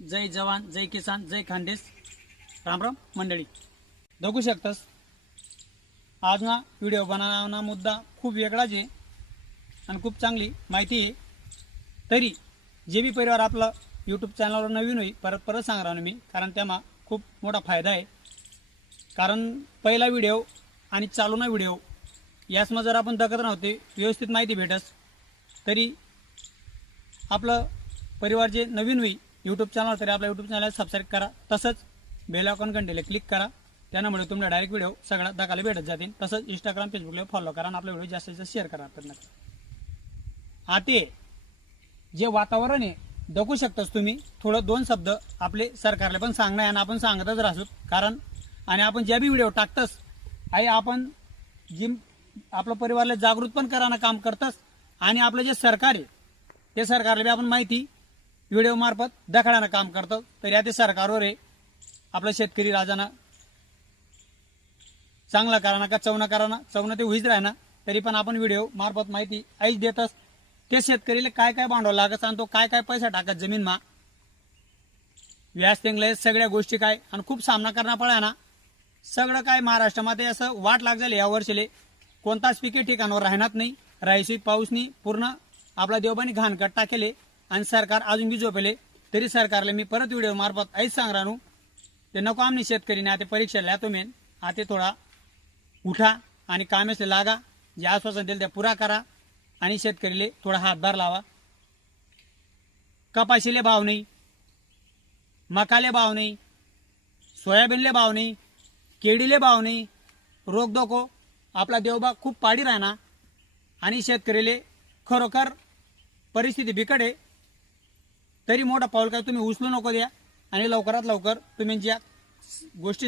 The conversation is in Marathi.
जय जवान, जय किसान, जय खानदेश. राम राम मंडळी. बघू शकतास आज ना व्हिडिओ बनवण्याचा मुद्दा खूप वेगळाच आहे आणि खूप चांगली माहिती आहे. तरी जे बी परिवार आपला यूट्यूब चॅनलवर नवीन होई परत परत सांगणार मी, कारण त्यामा खूप मोठा फायदा आहे. कारण पहिला व्हिडिओ आणि चालूना व्हिडिओ यासमा जर आपण दखत नव्हते व्यवस्थित माहिती भेटस, तरी आपलं परिवार जे नवीन होई यूट्यूब चॅनल तरी आपल्या यूट्यूब चॅनल सबस्क्राईब करा. तसंच बेल आयकॉन घंटेला क्लिक करा. त्यामुळे तुम्हाला डायरेक्ट व्हिडिओ सगळ्यात दाखवायला भेटत जातील. तसंच इंस्टाग्राम फेसबुकला फॉलो करा आणि आपला व्हिडिओ जास्तीत जास्त शेअर करा. आता जे वातावरण आहे बघू शकतास तुम्ही. थोडं दोन शब्द आपले सरकारला पण सांगणं आहे आणि आपण सांगतच राहतो. कारण आणि आपण ज्या बी व्हिडिओ टाकतस आहे आपण जी आपल्या परिवाराला जागृत पण करायला काम करतस आणि आपलं जे सरकार आहे ते सरकारला बी आपण माहिती व्हिडिओ मार्फत दाखवण्याचं काम करतो. तर या ते सरकारवर आहे आपलं शेतकरी राजाना चांगला करा ना का चवना करा ना, चवना ते होईच राहणार. तरी पण आपण व्हिडिओ मार्फत माहिती ऐच देतस. ते शेतकरीला काय काय भांडवल लागत आणि तो काय काय पैसा टाकत जमीन मा व्याज तेंगले सगळ्या गोष्टी काय आणि खूप सामना करणं पडा ना. सगळं काय महाराष्ट्रामध्ये असं वाट लाग झाली या वर्षीले. कोणताच पिके ठिकाणावर राहणार नाही. राहायची पाऊस नाही. पूर्ण आपला देवबानी घाणकट टाकेले आणि सरकार अजून बी झोपेले. तरी सरकारला मी परत व्हिडिओ मार्फत ऐच सांगणार नु ते नको आमनी शेतकरीने आता परीक्षेला तो मेन आता थोडा उठा आणि कामेसले लागा. जे आश्वासन दिले ते पुरा करा आणि शेतकरीले थोडा हातभार लावा. कपाशीले भाव नाही, मकाले भाव नाही, सोयाबीनले भाव नाही, केळीले भाव नाही. रोग धोको आपला देवबाग खूप पाडी राहणार आणि शेतकरीले खरोखर परिस्थिती बिकट आहे. तरी मोठा पाऊल काय तुम्ही उचलू नको द्या आणि लवकरात लवकर तुम्ही ज्या गोष्टी